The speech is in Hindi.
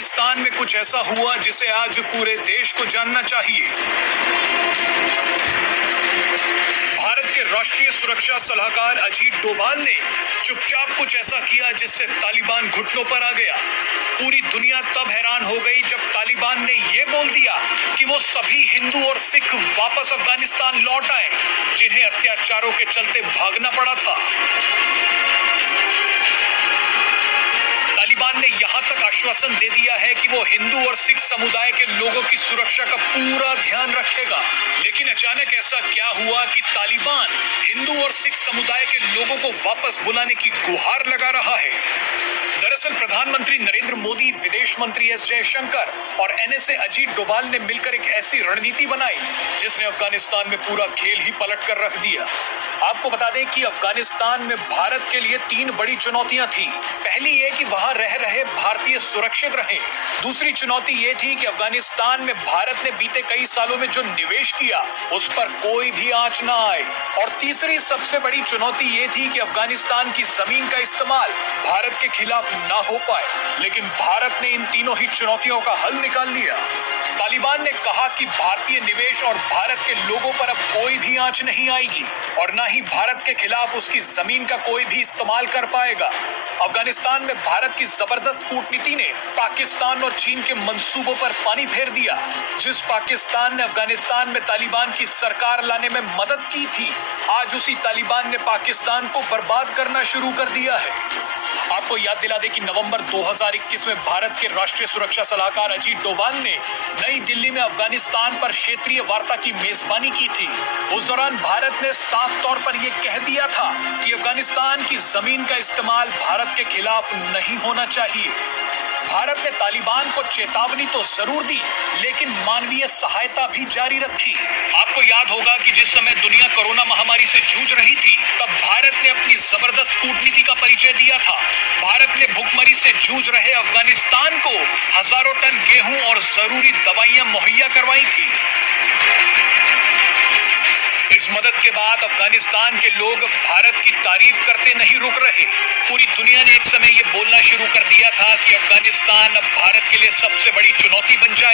पाकिस्तान में कुछ ऐसा हुआ जिसे आज पूरे देश को जानना चाहिए। भारत के राष्ट्रीय सुरक्षा सलाहकार अजीत डोभाल ने चुपचाप कुछ ऐसा किया जिससे तालिबान घुटनों पर आ गया। पूरी दुनिया तब हैरान हो गई जब तालिबान ने ये बोल दिया कि वो सभी हिंदू और सिख वापस अफगानिस्तान लौट आए जिन्हें अत्याचारों के चलते भागना पड़ा था। तालिबान ने यहां तक आश्वासन दे दिया है कि वो हिंदू और सिख समुदाय के लोगों की सुरक्षा का पूरा ध्यान रखेगा। लेकिन अचानक ऐसा क्या हुआ कि तालिबान हिंदू और सिख समुदाय के लोगों को वापस बुलाने की गुहार लगा रहा है? दरअसल प्रधानमंत्री नरेंद्र मोदी, विदेश मंत्री एस जयशंकर और एनएसए अजीत डोभाल ने मिलकर एक ऐसी रणनीति बनाई जिसने अफगानिस्तान में पूरा खेल ही पलट कर रख दिया। आपको बता दें कि अफगानिस्तान में भारत के लिए 3 बड़ी चुनौतियां थी। पहली ये कि वहां रह रहे भारतीय सुरक्षित रहें। दूसरी चुनौती ये थी कि अफगानिस्तान में भारत ने बीते कई सालों में जो निवेश किया उस पर कोई भी आंच ना आए। और तीसरी सबसे बड़ी चुनौती ये थी कि अफगानिस्तान की जमीन का इस्तेमाल भारत के खिलाफ ना हो पाए। लेकिन भारत ने इन तीनों ही चुनौतियों का हल निकाल लिया। तालिबान ने कहा कि भारतीय निवेश और भारत के लोगों पर अब कोई भी आंच नहीं आएगी और ना ही भारत के खिलाफ उसकी जमीन का कोई भी इस्तेमाल कर पाएगा। अफगानिस्तान में भारत की जबरदस्त कूटनीति ने पाकिस्तान और चीन के मंसूबों पर पानी फेर दिया। जिस पाकिस्तान ने अफगानिस्तान में तालिबान की सरकार लाने में मदद की थी, आज उसी तालिबान ने पाकिस्तान को बर्बाद करना शुरू कर दिया है। आपको याद दिला दें कि नवंबर 2021 में भारत के राष्ट्रीय सुरक्षा सलाहकार अजीत डोभाल ने नई दिल्ली में अफगानिस्तान पर क्षेत्रीय वार्ता की मेजबानी की थी। उस दौरान भारत ने साफ तौर पर यह कह दिया था कि अफगानिस्तान की जमीन का इस्तेमाल भारत के खिलाफ नहीं होना चाहिए। भारत ने तालिबान को चेतावनी तो जरूर दी, लेकिन मानवीय सहायता भी जारी रखी। आपको याद होगा कि जिस समय दुनिया कोरोना महामारी से जूझ रही थी, तब भारत ने अपनी जबरदस्त कूटनीति का परिचय दिया था। भारत ने भुखमरी से जूझ रहे अफगानिस्तान को हजारों टन गेहूं और जरूरी दवाइयां मुहैया करवाई थी। इस मदद के बाद अफगानिस्तान के लोग भारत की तारीफ करते नहीं रुक रहे। पूरी दुनिया ने एक समय ये बोलना शुरू कर दिया था कि अफगानिस्तान अब भारत के लिए सबसे बड़ी चुनौती बन जाए।